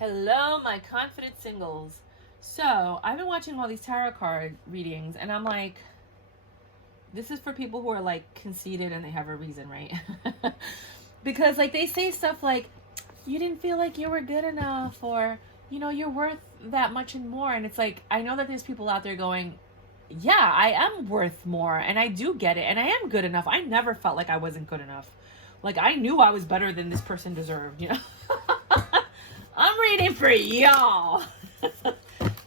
Hello, my confident singles. So, I've been watching all these tarot card readings, and I'm like, this is for people who are like conceited and they have a reason, right? Because, like, they say stuff like, you didn't feel like you were good enough, or, you're worth that much and more. And it's like, I know that there's people out there going, yeah, I am worth more, and I do get it, and I am good enough. I never felt like I wasn't good enough. Like, I knew I was better than this person deserved. I'm reading for y'all.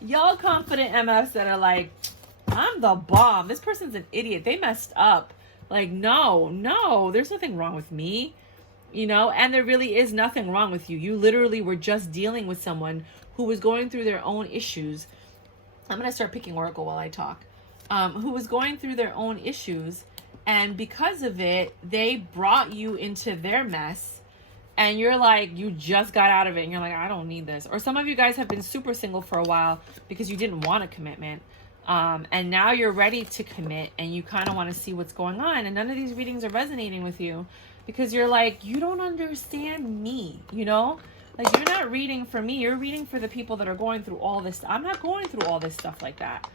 Y'all confident MFs that are like, I'm the bomb. This person's an idiot. They messed up. Like, no, there's nothing wrong with me. And there really is nothing wrong with you. You literally were just dealing with someone who was going through their own issues. I'm going to start picking Oracle while I talk. Who was going through their own issues. And because of it, they brought you into their mess. And you're like, you just got out of it. And you're like, I don't need this. Or some of you guys have been super single for a while because you didn't want a commitment. And now you're ready to commit. And you kind of want to see what's going on. And none of these readings are resonating with you. Because you're like, you don't understand me, Like, you're not reading for me. You're reading for the people that are going through all this. I'm not going through all this stuff like that.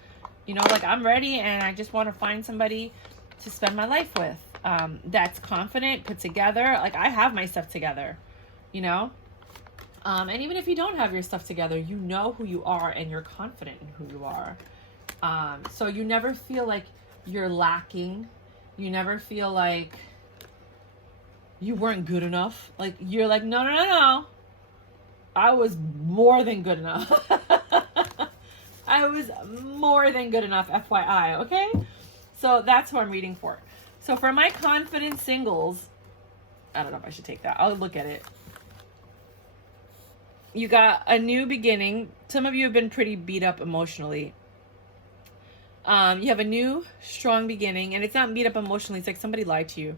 Like, I'm ready and I just want to find somebody to spend my life with. That's confident, put together. Like, I have my stuff together, and even if you don't have your stuff together, you know who you are and you're confident in who you are. So you never feel like you're lacking. You never feel like you weren't good enough. Like, you're like, no. I was more than good enough. I was more than good enough, FYI, okay? So that's who I'm reading for. So for my confident singles, I don't know if I should take that. I'll look at it. You got a new beginning. Some of you have been pretty beat up emotionally. You have a new, strong beginning, and it's not beat up emotionally. It's like somebody lied to you.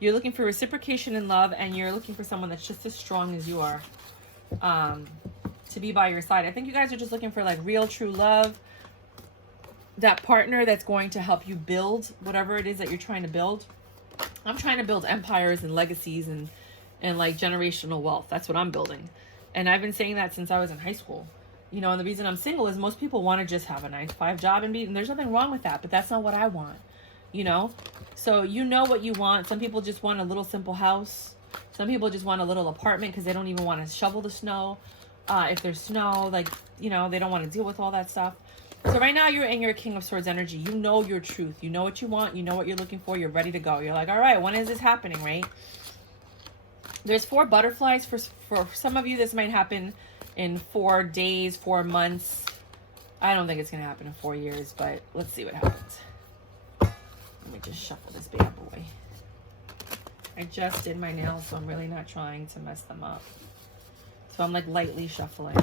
You're looking for reciprocation in love, and you're looking for someone that's just as strong as you are to be by your side. I think you guys are just looking for like real, true love. That partner that's going to help you build whatever it is that you're trying to build. I'm trying to build empires and legacies and like generational wealth. That's what I'm building. And I've been saying that since I was in high school. And the reason I'm single is most people want to just have a 9-to-5 job and there's nothing wrong with that, but that's not what I want. So you know what you want. Some people just want a little simple house. Some people just want a little apartment because they don't even want to shovel the snow. If there's snow, like, they don't want to deal with all that stuff. So right now you're in your King of Swords energy. You know your truth. You know what you want. You know what you're looking for. You're ready to go. You're like, all right, when is this happening, right? There's 4 butterflies. For some of you, this might happen in 4 days, 4 months. I don't think it's going to happen in 4 years, but let's see what happens. Let me just shuffle this bad boy. I just did my nails, so I'm really not trying to mess them up. So I'm like lightly shuffling.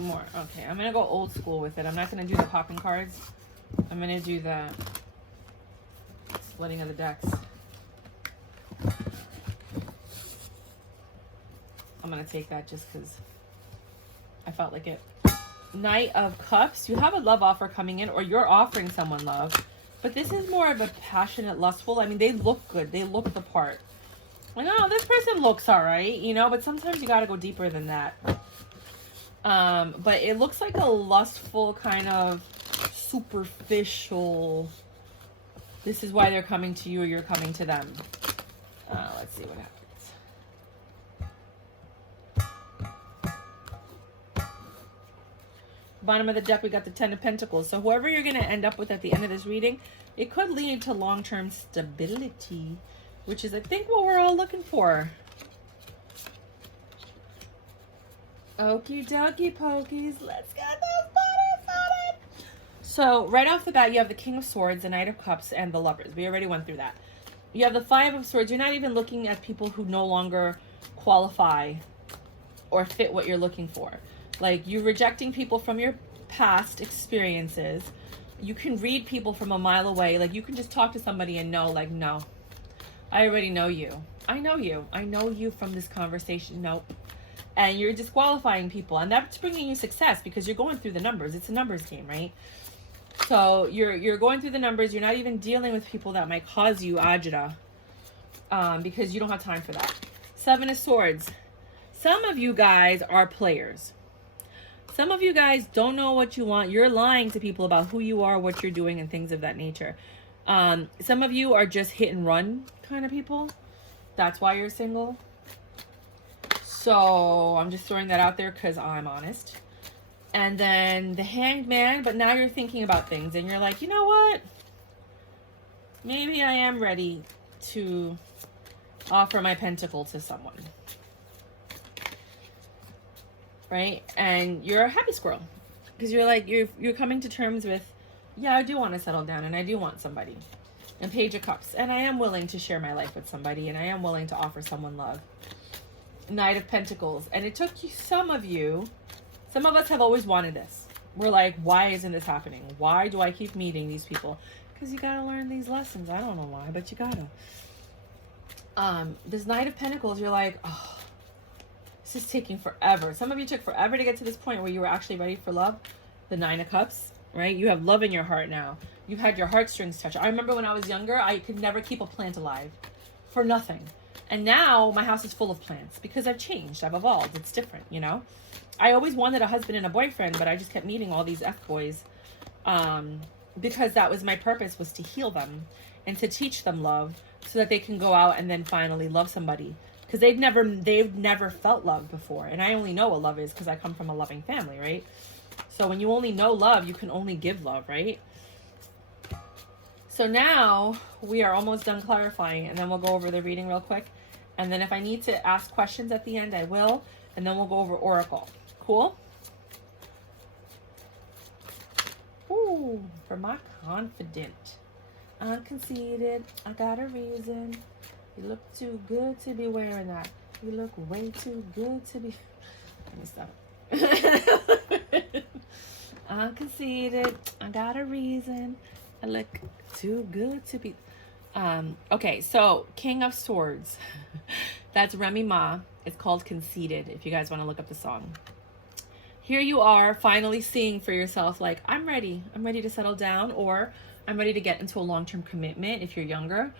More. Okay, I'm gonna go old school with it. I'm not gonna do the popping cards. I'm gonna do the splitting of the decks. I'm gonna take that just because I felt like it. Knight of Cups. You have a love offer coming in, or you're offering someone love, but this is more of a passionate, lustful. I mean, they look good. They look the part. Like, oh, this person looks all right, but sometimes you gotta go deeper than that. But it looks like a lustful kind of superficial. This is why they're coming to you or you're coming to them. Let's see what happens. Bottom of the deck, we got the 10 of Pentacles. So whoever you're going to end up with at the end of this reading, it could lead to long-term stability, which is, I think, what we're all looking for. Okie dokie pokies, let's get this party started. So right off the bat, you have the King of Swords, the Knight of Cups, and the Lovers. We already went through that. You have the 5 of Swords. You're not even looking at people who no longer qualify or fit what you're looking for. Like, you're rejecting people from your past experiences. You can read people from a mile away. Like, you can just talk to somebody and know, like, no, I already know you. I know you. I know you from this conversation. Nope. And you're disqualifying people, and that's bringing you success because you're going through the numbers. It's a numbers game, right? So you're going through the numbers. You're not even dealing with people that might cause you agita, because you don't have time for that. 7 of Swords. Some of you guys are players. Some of you guys don't know what you want. You're lying to people about who you are, what you're doing, and things of that nature. Some of you are just hit and run kind of people. That's why you're single. So I'm just throwing that out there because I'm honest. And then the Hanged Man, but now you're thinking about things and you're like, you know what? Maybe I am ready to offer my pentacle to someone. Right? And you're a happy squirrel because you're like, you're coming to terms with, yeah, I do want to settle down and I do want somebody. And Page of Cups. And I am willing to share my life with somebody and I am willing to offer someone love. Knight of Pentacles. And it took you, some of us have always wanted this. We're like, why isn't this happening? Why do I keep meeting these people? Because you gotta learn these lessons. I don't know why, but you gotta. This Knight of Pentacles, you're like, oh, this is taking forever. Some of you took forever to get to this point where you were actually ready for love. The 9 of Cups, right? You have love in your heart now. You've had your heartstrings touched. I remember when I was younger, I could never keep a plant alive for nothing. And now my house is full of plants because I've changed. I've evolved. It's different, you know? I always wanted a husband and a boyfriend, but I just kept meeting all these F-boys because that was my purpose, was to heal them and to teach them love so that they can go out and then finally love somebody. Because they've never felt love before. And I only know what love is because I come from a loving family, right? So when you only know love, you can only give love, right? So now we are almost done clarifying, and then we'll go over the reading real quick. And then if I need to ask questions at the end, I will. And then we'll go over Oracle. Cool? Ooh, for my confident. Unconceited. I got a reason. You look too good to be wearing that. You look way too good to be... Let me stop. Unconceited. I got a reason. I look too good to be... Okay, so King of Swords. That's Remy Ma. It's called Conceited, if you guys want to look up the song. Here you are, finally seeing for yourself, like, I'm ready. I'm ready to settle down, or I'm ready to get into a long-term commitment if you're younger,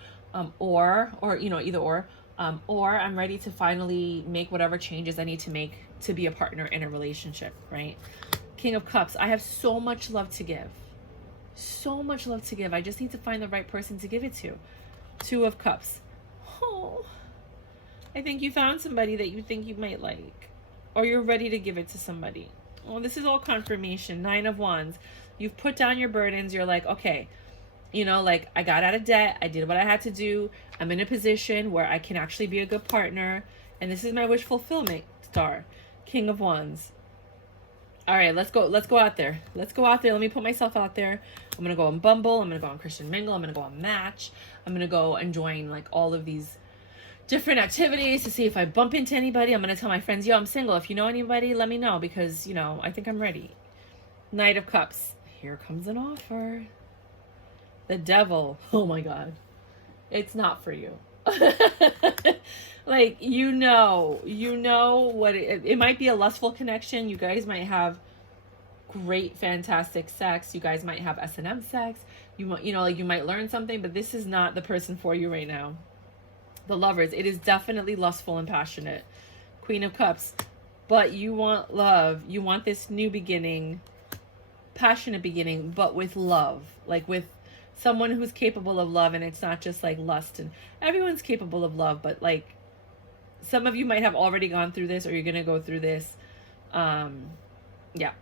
or you know, either or I'm ready to finally make whatever changes I need to make to be a partner in a relationship, right? King of Cups. I have so much love to give. So much love to give. I just need to find the right person to give it to. 2 of Cups. Oh, I think you found somebody that you think you might like, or you're ready to give it to somebody. Well, this is all confirmation. 9 of Wands. You've put down your burdens. You're like, okay, you know, like, I got out of debt. I did what I had to do. I'm in a position where I can actually be a good partner. And this is my wish fulfillment star. King of Wands. All right, let's go out there. Let's go out there. Let me put myself out there. I'm going to go on Bumble. I'm going to go on Christian Mingle. I'm going to go on Match. I'm going to go and join, like, all of these different activities to see if I bump into anybody. I'm going to tell my friends, yo, I'm single. If you know anybody, let me know because, you know, I think I'm ready. Knight of Cups. Here comes an offer. The Devil. Oh, my God. It's not for you. Like, you know what it might be a lustful connection. You guys might have great, fantastic sex. You guys might have S&M sex. You might, you know, like, you might learn something, but this is not the person for you right now. The Lovers. It is definitely lustful and passionate. Queen of Cups. But you want love. You want this new beginning, passionate beginning, but with love. Like, with someone who's capable of love, and it's not just like lust. And everyone's capable of love, but like, some of you might have already gone through this, or you're gonna go through this. Yeah.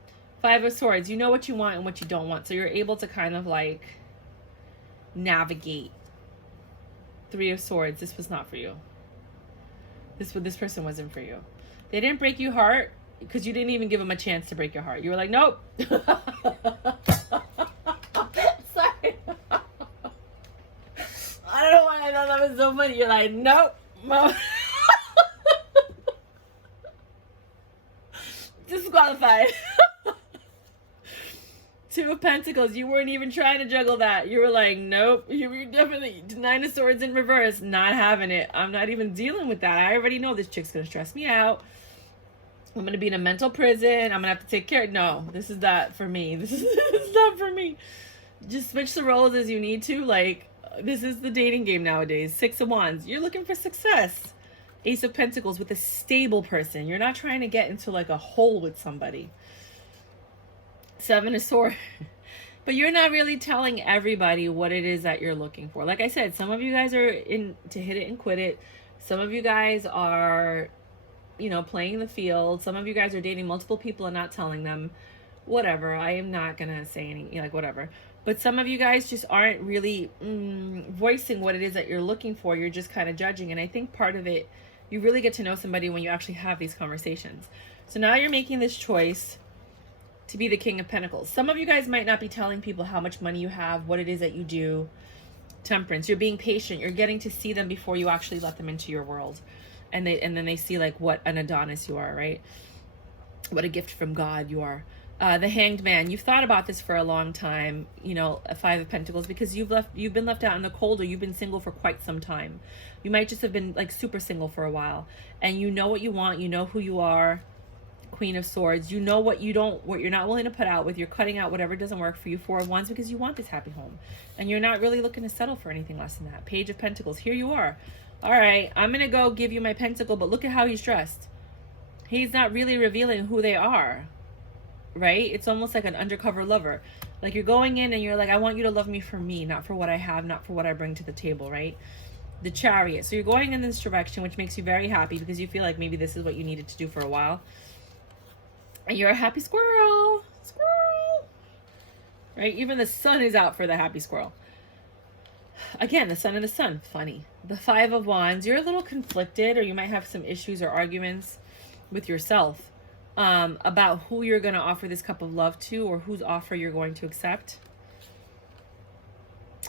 5 of Swords. You know what you want and what you don't want, so you're able to kind of like navigate. 3 of Swords. This was not for you. This person wasn't for you. They didn't break your heart because you didn't even give them a chance to break your heart. You were like, nope. Sorry. I don't know why I thought that was so funny. You're like, nope. Disqualified. 2 of Pentacles. You weren't even trying to juggle that. You were like, nope. You were definitely 9 of Swords in reverse. Not having it. I'm not even dealing with that. I already know this chick's gonna stress me out. I'm going to be in a mental prison. I'm going to have to take care. No, this is not for me. This is not for me. Just switch the roles as you need to. Like, this is the dating game nowadays. 6 of Wands. You're looking for success. Ace of Pentacles with a stable person. You're not trying to get into like a hole with somebody. 7 of Swords. But you're not really telling everybody what it is that you're looking for. Like I said, some of you guys are in to hit it and quit it. Some of you guys are, you know, playing the field. Some of you guys are dating multiple people and not telling them. Whatever. I am not going to say anything, like, whatever. But some of you guys just aren't really voicing what it is that you're looking for. You're just kind of judging. And I think part of it, you really get to know somebody when you actually have these conversations. So now you're making this choice to be the King of Pentacles. Some of you guys might not be telling people how much money you have, what it is that you do. Temperance. You're being patient. You're getting to see them before you actually let them into your world. And then they see like what an Adonis you are, right? What a gift from God you are. The Hanged Man. You've thought about this for a long time, you know, a 5 of Pentacles, because you've been left out in the cold, or you've been single for quite some time. You might just have been like super single for a while, and you know what you want, you know who you are. Queen of Swords. You know what you're not willing to put out with. You're cutting out whatever doesn't work for you. 4 of Wands, because you want this happy home, and you're not really looking to settle for anything less than that. Page of Pentacles. Here you are. All right, I'm gonna go give you my pentacle, but look at how he's dressed. He's not really revealing who they are. Right? It's almost like an undercover lover. Like you're going in and you're like, I want you to love me for me, not for what I have, not for what I bring to the table, right? The Chariot. So you're going in this direction, which makes you very happy because you feel like maybe this is what you needed to do for a while. And you're a happy squirrel. Squirrel. Right? Even the sun is out for the happy squirrel. Again, the sun and the sun. Funny. The 5 of Wands. You're a little conflicted, or you might have some issues or arguments with yourself. About who you're going to offer this cup of love to, or whose offer you're going to accept.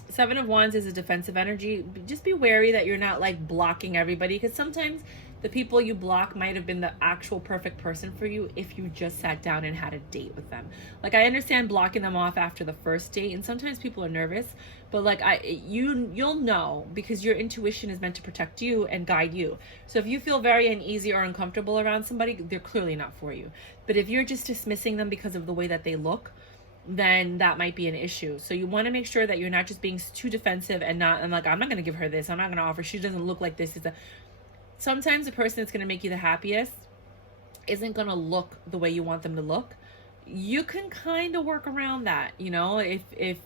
7 of Wands is a defensive energy. Just be wary that you're not like blocking everybody, because sometimes the people you block might have been the actual perfect person for you if you just sat down and had a date with them. Like, I understand blocking them off after the first date, and sometimes people are nervous, but like you'll know, because your intuition is meant to protect you and guide you. So if you feel very uneasy or uncomfortable around somebody, they're clearly not for you. But if you're just dismissing them because of the way that they look, then that might be an issue. So you want to make sure that you're not just being too defensive and like, I'm not going to give her this, I'm not going to offer, she doesn't look like this. Sometimes the person that's going to make you the happiest isn't going to look the way you want them to look. You can kind of work around that, you know, if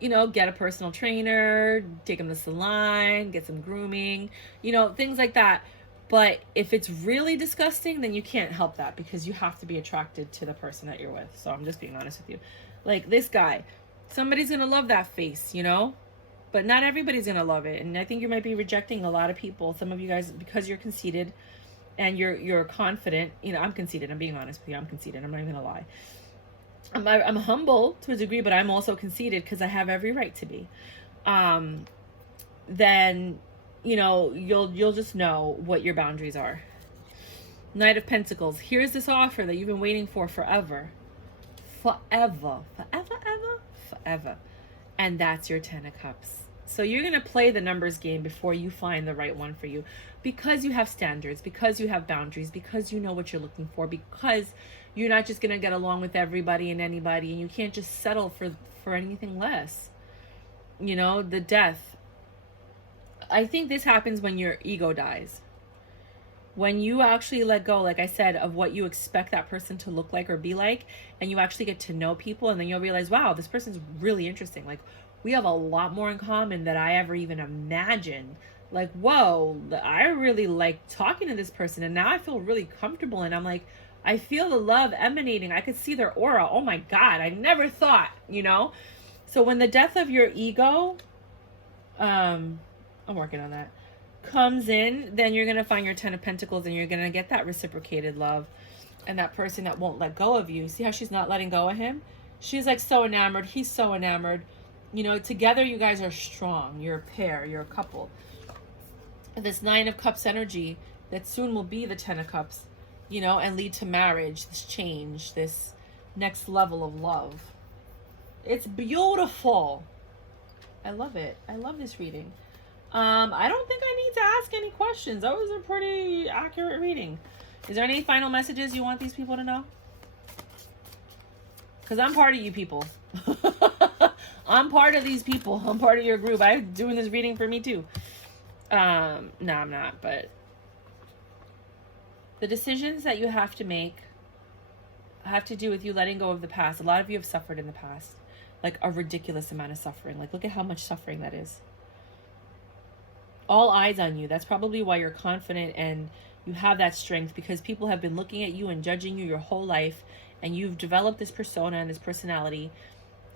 you know, get a personal trainer, take them to the salon, get some grooming, you know, things like that. But if it's really disgusting, then you can't help that, because you have to be attracted to the person that you're with. So I'm just being honest with you. Like this guy, somebody's going to love that face, you know? But not everybody's going to love it. And I think you might be rejecting a lot of people. Some of you guys, because you're conceited and you're confident. You know, I'm conceited. I'm being honest with you. I'm conceited. I'm not even going to lie. I'm humble to a degree, but I'm also conceited because I have every right to be. Then, you know, you'll just know what your boundaries are. Knight of Pentacles. Here's this offer that you've been waiting for forever. Forever. And that's your 10 of Cups. So you're going to play the numbers game before you find the right one for you, because you have standards, because you have boundaries, because you know what you're looking for, because you're not just going to get along with everybody and anybody, and you can't just settle for anything less. You know, the Death. I think this happens when your ego dies. When you actually let go, like I said, of what you expect that person to look like or be like, and you actually get to know people, and then you'll realize, wow, this person's really interesting. Like, we have a lot more in common than I ever even imagined. Like, whoa, I really like talking to this person, and now I feel really comfortable, and I'm like, I feel the love emanating. I could see their aura. Oh my God, I never thought, you know? So when the death of your ego, I'm working on that, comes in, then you're going to find your 10 of Pentacles, and you're going to get that reciprocated love, and that person that won't let go of you. See how she's not letting go of him? She's like so enamored. He's so enamored. You know, together you guys are strong. You're a pair. You're a couple. And this 9 of Cups energy that soon will be the 10 of Cups, you know, and lead to marriage, this change, this next level of love. It's beautiful. I love it. I love this reading. I don't think I need to ask any questions. That was a pretty accurate reading. Is there any final messages you want these people to know? Because I'm part of you people. I'm part of these people. I'm part of your group. I'm doing this reading for me too. No, I'm not. But the decisions that you have to make have to do with you letting go of the past. A lot of you have suffered in the past. Like a ridiculous amount of suffering. Like, look at how much suffering that is. All eyes on you. That's probably why you're confident and you have that strength, because people have been looking at you and judging you your whole life, and you've developed this persona and this personality.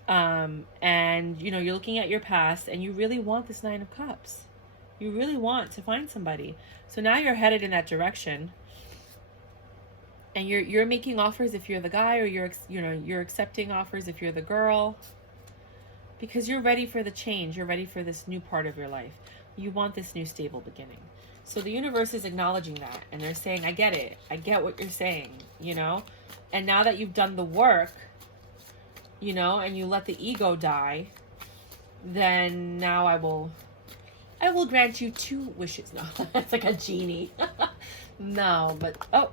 And, you know, you're looking at your past and you really want this 9 of Cups. You really want to find somebody. So now you're headed in that direction. And you're making offers if you're the guy, or you're accepting offers if you're the girl, because you're ready for the change. You're ready for this new part of your life. You want this new stable beginning. So the universe is acknowledging that, and they're saying, I get it. I get what you're saying, you know? And now that you've done the work, you know, and you let the ego die, then now I will grant you 2 wishes. No, it's like a genie. No, but, oh,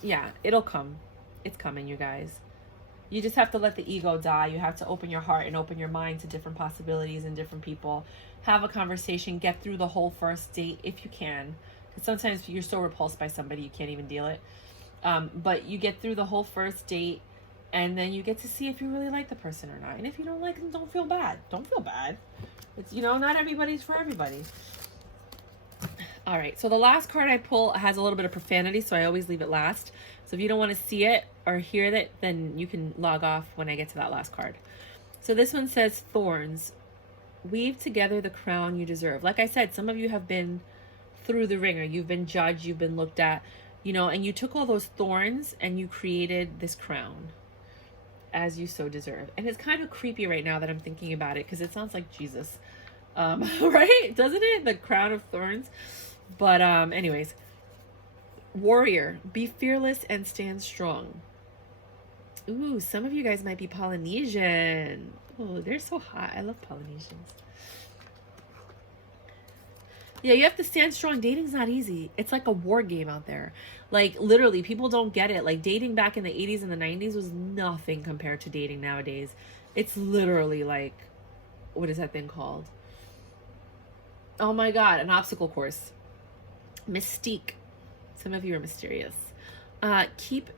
yeah, it'll come. It's coming, you guys. You just have to let the ego die. You have to open your heart and open your mind to different possibilities and different people. Have a conversation. Get through the whole first date if you can. Because sometimes you're so repulsed by somebody you can't even deal it. But you get through the whole first date, and then you get to see if you really like the person or not. And if you don't like them, don't feel bad. Don't feel bad. It's, you know, not everybody's for everybody. All right, so the last card I pull has a little bit of profanity, so I always leave it last. So if you don't want to see it or hear it, then you can log off when I get to that last card. So this one says, thorns. Weave together the crown you deserve. Like I said, some of you have been through the ringer. You've been judged. You've been looked at, you know, and you took all those thorns and you created this crown as you so deserve. And it's kind of creepy right now that I'm thinking about it, because it sounds like Jesus. Right? Doesn't it? The crown of thorns. But anyways, warrior, be fearless and stand strong. Ooh, some of you guys might be Polynesian. Oh, they're so hot. I love Polynesians. Yeah, you have to stand strong. Dating's not easy. It's like a war game out there. Like, literally, people don't get it. Like, dating back in the 80s and the 90s was nothing compared to dating nowadays. It's literally like, what is that thing called? Oh my God, an obstacle course. Mystique. Some of you are mysterious. Keep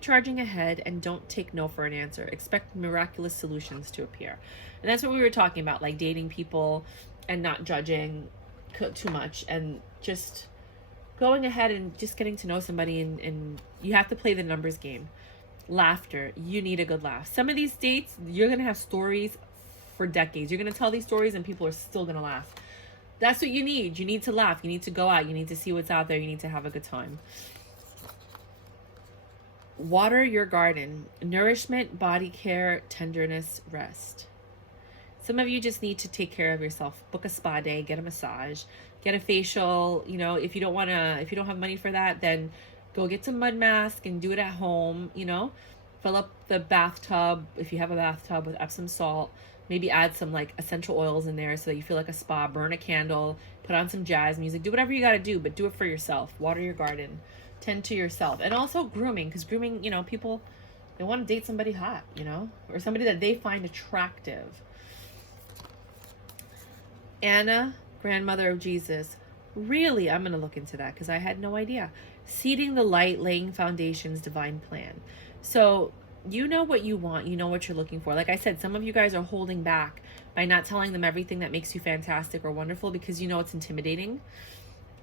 charging ahead and don't take no for an answer. Expect miraculous solutions to appear. And that's what we were talking about, like dating people and not judging too much, and just going ahead and just getting to know somebody, and you have to play the numbers game. Laughter. You need a good laugh. Some of these dates, you're going to have stories for decades. You're going to tell these stories and people are still going to laugh. That's what you need. You need to laugh. You need to go out. You need to see what's out there. You need to have a good time. Water your garden. Nourishment, body care, tenderness, rest. Some of you just need to take care of yourself. Book a spa day, get a massage, get a facial. You know, if you don't have money for that, then go get some mud mask and do it at home, you know. Fill up the bathtub, if you have a bathtub, with Epsom salt. Maybe add some like essential oils in there so that you feel like a spa. Burn a candle, put on some jazz music, do whatever you got to do, but do it for yourself. Water your garden, tend to yourself. And also grooming, because grooming, you know, people, they want to date somebody hot, you know, or somebody that they find attractive. Anna, grandmother of Jesus. Really, I'm going to look into that because I had no idea. Seeding the light, laying foundations, divine plan. So you know what you want. You know what you're looking for. Like I said, some of you guys are holding back by not telling them everything that makes you fantastic or wonderful because you know it's intimidating.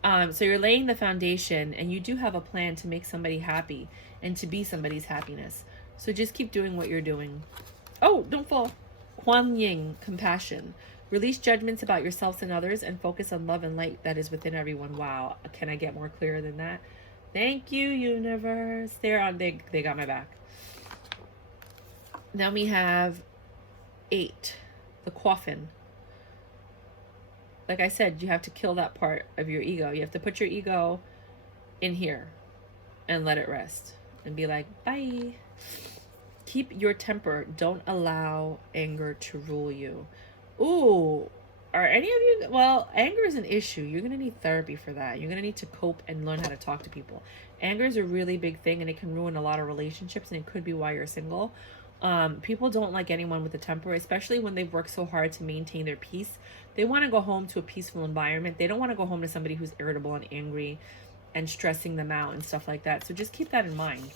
So you're laying the foundation, and you do have a plan to make somebody happy and to be somebody's happiness. So just keep doing what you're doing. Oh, don't fall. Huan Yin, compassion. Release judgments about yourselves and others and focus on love and light that is within everyone. Wow. Can I get more clear than that? Thank you, universe. They got my back. Then we have 8, the coffin. Like I said, you have to kill that part of your ego. You have to put your ego in here and let it rest and be like, bye. Keep your temper. Don't allow anger to rule you. Ooh, Are any of you, well, anger is an issue. You're going to need therapy for that. You're going to need to cope and learn how to talk to people. Anger is a really big thing, and it can ruin a lot of relationships, and it could be why you're single. People don't like anyone with a temper, especially when they've worked so hard to maintain their peace. They want to go home to a peaceful environment. They don't want to go home to somebody who's irritable and angry and stressing them out and stuff like that. So just keep that in mind.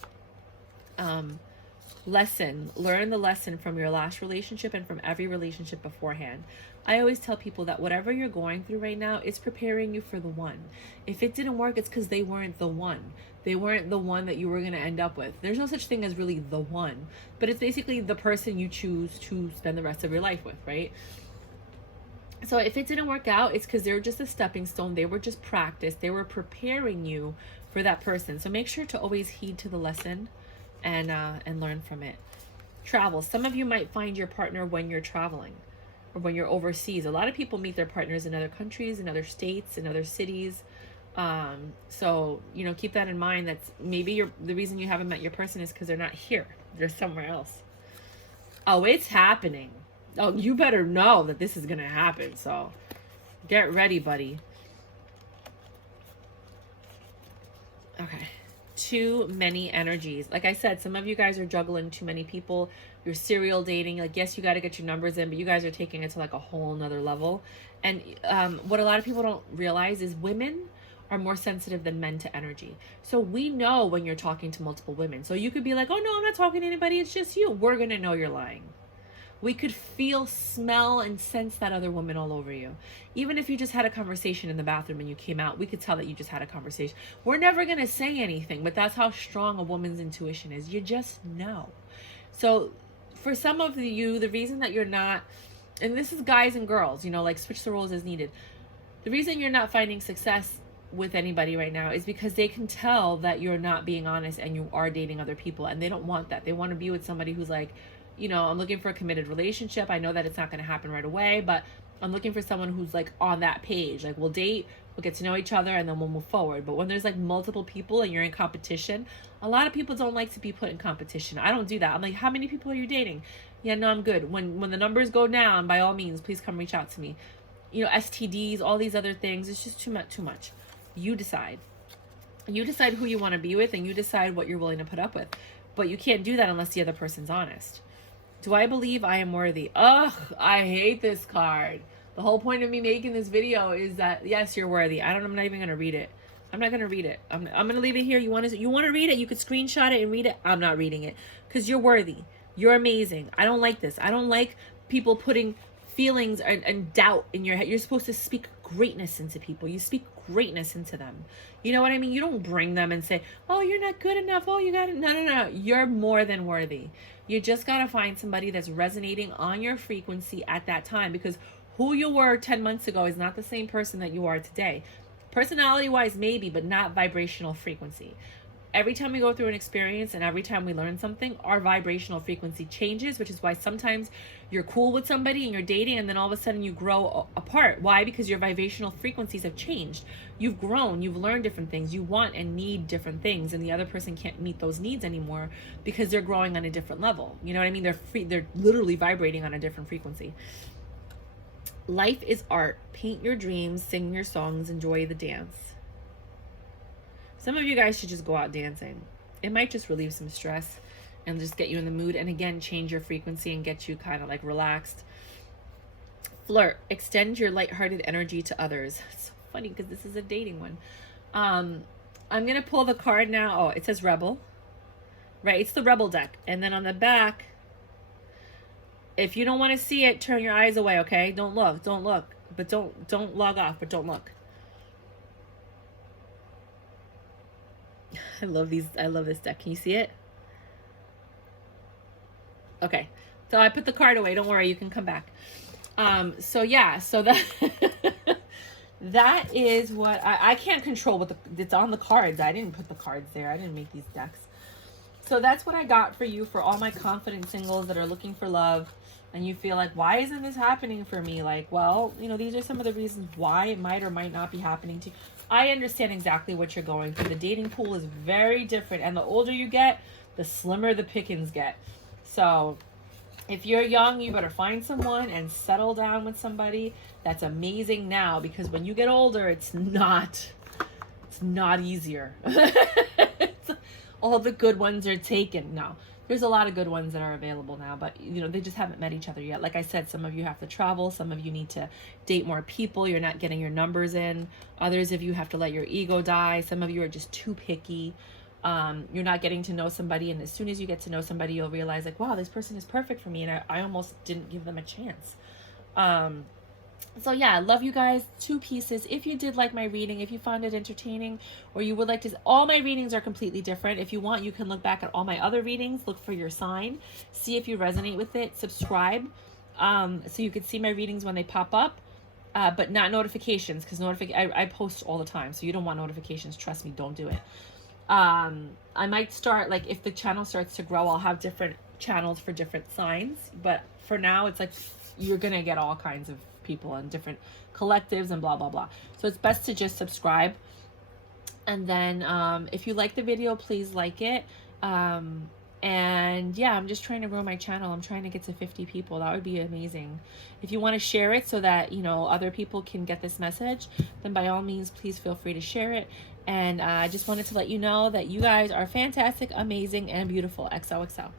Learn the lesson from your last relationship and from every relationship beforehand. I always tell people that whatever you're going through right now is preparing you for the one. If it didn't work, it's because they weren't the one. They weren't the one that you were going to end up with. There's no such thing as really the one, but it's basically the person you choose to spend the rest of your life with, right? So if it didn't work out, it's because they were just a stepping stone. They were just practice. They were preparing you for that person. So make sure to always heed to the lesson and learn from it. Travel. Some of you might find your partner when you're traveling or when you're overseas. A lot of people meet their partners in other countries, in other states, in other cities. So, you know, keep that in mind. That's maybe the reason you haven't met your person is because they're not here. They're somewhere else. Oh, it's happening. Oh, you better know that this is going to happen. So get ready, buddy. Okay. Too many energies. Like I said, some of you guys are juggling too many people. You're serial dating. Like, yes, you got to get your numbers in, but you guys are taking it to like a whole nother level. And what a lot of people don't realize is women are more sensitive than men to energy. So we know when you're talking to multiple women. So you could be like, oh no, I'm not talking to anybody. It's just you. We're going to know you're lying. We could feel, smell, and sense that other woman all over you. Even if you just had a conversation in the bathroom and you came out, we could tell that you just had a conversation. We're never going to say anything, but that's how strong a woman's intuition is. You just know. So for some of you, the reason that you're not, and this is guys and girls, you know, like switch the roles as needed. The reason you're not finding success with anybody right now is because they can tell that you're not being honest and you are dating other people, and they don't want that. They want to be with somebody who's like, you know, I'm looking for a committed relationship. I know that it's not going to happen right away, but I'm looking for someone who's like on that page. Like, we'll date, we'll get to know each other, and then we'll move forward. But when there's like multiple people and you're in competition, a lot of people don't like to be put in competition. I don't do that. I'm like, how many people are you dating? Yeah, no, I'm good. When the numbers go down, by all means, please come reach out to me. You know, STDs, all these other things, it's just too much. You decide. You decide who you want to be with, and you decide what you're willing to put up with. But you can't do that unless the other person's honest. Do I believe I am worthy? Ugh, I hate this card. The whole point of me making this video is that, yes, you're worthy. I'm not even going to read it. I'm not going to read it. I'm going to leave it here. You want to read it? You could screenshot it and read it. I'm not reading it because you're worthy. You're amazing. I don't like this. I don't like people putting feelings and doubt in your head. You're supposed to speak greatness into people. You speak greatness into them. You know what I mean? You don't bring them and say, oh, you're not good enough. Oh, you got it. No. You're more than worthy. You just got to find somebody that's resonating on your frequency at that time, because who you were 10 months ago is not the same person that you are today. Personality wise, maybe, but not vibrational frequency. Every time we go through an experience and every time we learn something, our vibrational frequency changes, which is why sometimes you're cool with somebody and you're dating, and then all of a sudden you grow apart. Why? Because your vibrational frequencies have changed. You've grown, you've learned different things. You want and need different things, and the other person can't meet those needs anymore because they're growing on a different level. You know what I mean? They're literally vibrating on a different frequency. Life is art. Paint your dreams, sing your songs, enjoy the dance. Some of you guys should just go out dancing. It might just relieve some stress and just get you in the mood, and again, change your frequency and get you kind of like relaxed. Flirt. Extend your lighthearted energy to others. It's so funny because this is a dating one. I'm going to pull the card now. Oh, it says Rebel. Right? It's the Rebel deck. And then on the back, if you don't want to see it, turn your eyes away, okay? Don't look. But don't log off, but don't look. I love this deck. Can you see it? Okay. So I put the card away. Don't worry, you can come back. So that that is what I can't control what it's on the cards. I didn't put the cards there. I didn't make these decks. So that's what I got for you, for all my confident singles that are looking for love, and you feel like, why isn't this happening for me? Like, well, you know, these are some of the reasons why it might or might not be happening to you. I understand exactly what you're going through. The dating pool is very different, and the older you get, the slimmer the pickings get. So If you're young, you better find someone and settle down with somebody. That's amazing now, because when you get older, it's not easier. All the good ones are taken. No, there's a lot of good ones that are available now, but you know, they just haven't met each other yet. Like I said, some of you have to travel, some of you need to date more people, you're not getting your numbers in. Others of you have to let your ego die. Some of you are just too picky. You're not getting to know somebody, and as soon as you get to know somebody, you'll realize like, wow, this person is perfect for me, and I almost didn't give them a chance. So yeah, I love you guys. 2 pieces. If you did like my reading, if you found it entertaining, or you would like to, all my readings are completely different. If you want, you can look back at all my other readings, look for your sign, see if you resonate with it, subscribe, so you can see my readings when they pop up, but not notifications, because I post all the time, so you don't want notifications. Trust me, don't do it. I might start, like, if the channel starts to grow, I'll have different channels for different signs, but for now, it's like, you're gonna get all kinds of people and different collectives and blah blah blah. So it's best to just subscribe, and then if you like the video, please like it, and yeah, I'm just trying to grow my channel. I'm trying to get to 50 people. That would be amazing. If you want to share it so that, you know, other people can get this message, then by all means, please feel free to share it. And I just wanted to let you know that you guys are fantastic, amazing, and beautiful. XOXO.